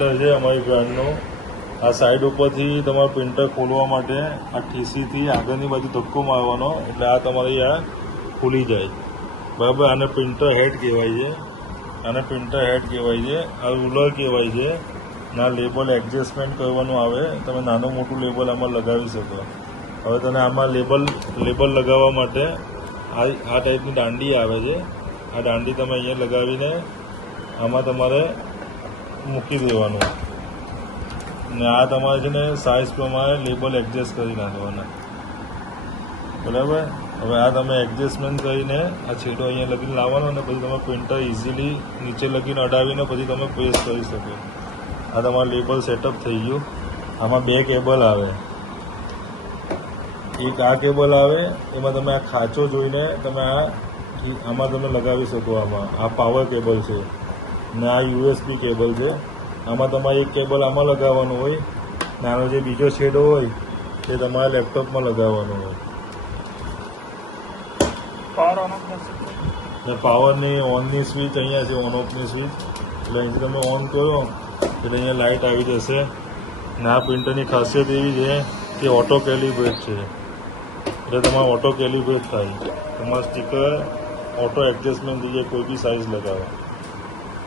Printer છે અમારી બ્રાન્ડનું. આ સાઈડ ઉપરથી તમારું પ્રિન્ટર ખોલવા માટે આ ઠીસીથી આગળની બાજુ ધક્કો મારવાનો એટલે આ તમારે આ ખુલી જાય. બરાબર. આને પ્રિન્ટર હેડ કહેવાય છે. આને પ્રિન્ટર હેડ કહેવાય છે. આ રૂલર કહેવાય છે. ના લેબલ એડજસ્ટમેન્ટ કરવાનું આવે. તમે નાનું મોટું લેબલ આમાં લગાવી શકો. હવે તને આમાં લેબલ લગાવવા માટે આ ટાઈપની દાંડી આવે છે. આ દાંડી તમે અહીંયા લગાવીને આમાં તમારે મૂકી દેવાનું ને આ તમારે છે ને સાઇઝ પ્રમાણે લેબલ એડજસ્ટ કરી નાખવાના. બરાબર. હવે આ તમે એડજસ્ટમેન્ટ કરીને આ છેડો અહીંયા લગીને લાવવાનો અને પછી તમે પ્રિન્ટર ઇઝીલી નીચે લગીને અડાવીને પછી તમે પ્રેસ કરી શકો. આ તમારું લેબલ સેટઅપ થઈ ગયું. આમાં 2 કેબલ આવે. એક આ કેબલ આવે, એમાં તમે આ ખાંચો જોઈને તમે આમાં તમે લગાવી શકો. આ પાવર કેબલ છે ને આ યુએસબી કેબલ છે. આમાં તમારે એક કેબલ આમાં લગાવવાનું હોય ને આનો જે બીજો છેડો હોય તે તમારા લેપટોપમાં લગાવવાનો હોય. ને પાવરની ઓનની સ્વિચ અહીંયા છે, ઓન ઓફની સ્વિચ. એટલે અહીંથી તમે ઓન કરો એટલે અહીંયા લાઇટ આવી જશે. ને આ પ્રિન્ટરની ખાસિયત એવી છે કે ઓટો કેલિબ્રેટ છે. એટલે તમારે ઓટો કેલિબ્રેટ થાય. તમારા સ્ટીકર ઓટો એડજસ્ટમેન્ટ થઈ જાય કોઈ બી સાઇઝ લગાવો.